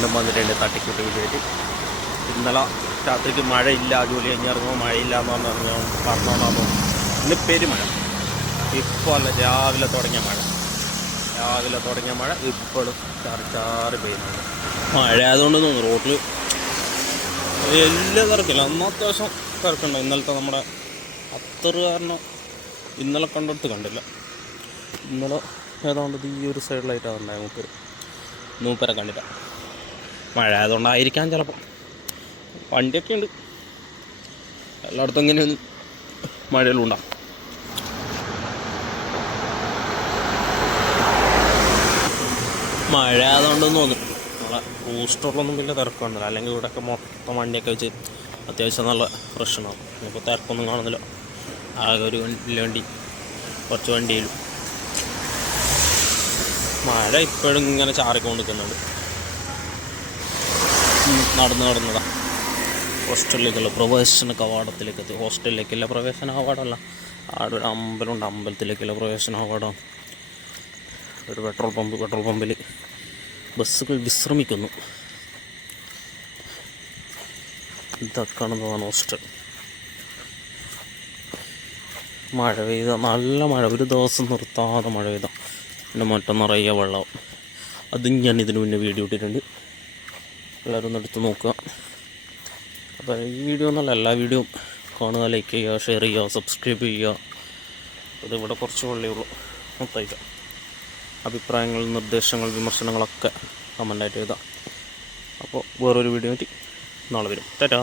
വീണ്ടും വന്നിട്ടുണ്ട് തട്ടിക്കൂട്ടി വിജയിച്ച്. ഇന്നലെ രാത്രിക്ക് മഴയില്ല, ജോലി കഴിഞ്ഞിറങ്ങുമ്പോൾ മഴയില്ല എന്ന് പറഞ്ഞോന്നു ഇന്ന് പെരുമഴ. ഇപ്പോൾ അല്ല, രാവിലെ തുടങ്ങിയ മഴ ഇപ്പോഴും ചാറി പെയ്യുന്നുണ്ട്. മഴ ആയതുകൊണ്ട് തോന്നുന്നു റോട്ടിൽ വലിയ തിരക്കില്ല. അന്ന് അത്യാവശ്യം തിരക്കുണ്ടോ. ഇന്നലത്തെ നമ്മുടെ അത്ര കാരണം ഇന്നലെ കണ്ടെടുത്ത് കണ്ടില്ല. ഇന്നലെ ഏതാണ്ട് ഈ ഒരു സൈഡിലായിട്ടാണ് ഉണ്ടായത്. മൂപ്പരെ കണ്ടില്ല. മഴ ആയതുകൊണ്ടായിരിക്കാം ചിലപ്പോൾ. വണ്ടിയൊക്കെ ഉണ്ട് എല്ലായിടത്തും. ഇങ്ങനെ മഴയെല്ലാം ഉണ്ടാകും. മഴ ആയതുകൊണ്ടെന്ന് തോന്നുന്നു നമ്മളെ റൂസ്റ്ററിലൊന്നും വലിയ തിരക്കുണ്ടല്ലോ. അല്ലെങ്കിൽ ഇവിടെയൊക്കെ മൊത്തം വണ്ടിയൊക്കെ വെച്ച് അത്യാവശ്യം നല്ല പ്രശ്നമാകും. ഇപ്പോൾ തിരക്കൊന്നും കാണുന്നില്ല. ആകെ ഒരു വണ്ടി, കുറച്ച് വണ്ടിയിലും. മഴ ഇപ്പോഴും ഇങ്ങനെ ചാറിക്കൊണ്ട് നിൽക്കുന്നുണ്ട്. നടന്നതാ ഹോസ്റ്റലിലേക്കുള്ള പ്രവേശന കവാടത്തിലേക്ക് എത്തി. ഹോസ്റ്റലിലേക്കുള്ള പ്രവേശന കവാടമല്ല, അവിടെ ഒരു അമ്പലമുണ്ട്. അമ്പലത്തിലേക്കുള്ള പ്രവേശന കവാടം. ഒരു പെട്രോൾ പമ്പിൽ ബസ്സുകൾ വിശ്രമിക്കുന്നു. ഇതൊക്കെയാണെന്നതാണ് ഹോസ്റ്റൽ. മഴ പെയ്ത നല്ല മഴ, ഒരു ദിവസം നിർത്താതെ മഴ പെയ്ത പിന്നെ മറ്റൊന്നറിയ വെള്ളമാവും. അതും ഞാൻ ഇതിന് മുന്നേ വീഡിയോ ഇട്ടിട്ടുണ്ട്, എല്ലാവരും ഒന്ന് എടുത്ത് നോക്കുക. അപ്പോൾ ഈ വീഡിയോ എന്നല്ല, എല്ലാ വീഡിയോയും കാണുക, ലൈക്ക് ചെയ്യുക, ഷെയർ ചെയ്യുക, സബ്സ്ക്രൈബ് ചെയ്യുക. അതിവിടെ കുറച്ച് വെള്ളയുള്ളൂ മൊത്തമായിട്ട്. അഭിപ്രായങ്ങൾ, നിർദ്ദേശങ്ങൾ, വിമർശനങ്ങളൊക്കെ കമൻ്റായിട്ട് എഴുതാം. അപ്പോൾ വേറൊരു വീഡിയോ നാളെ വരും. ടാറ്റാ.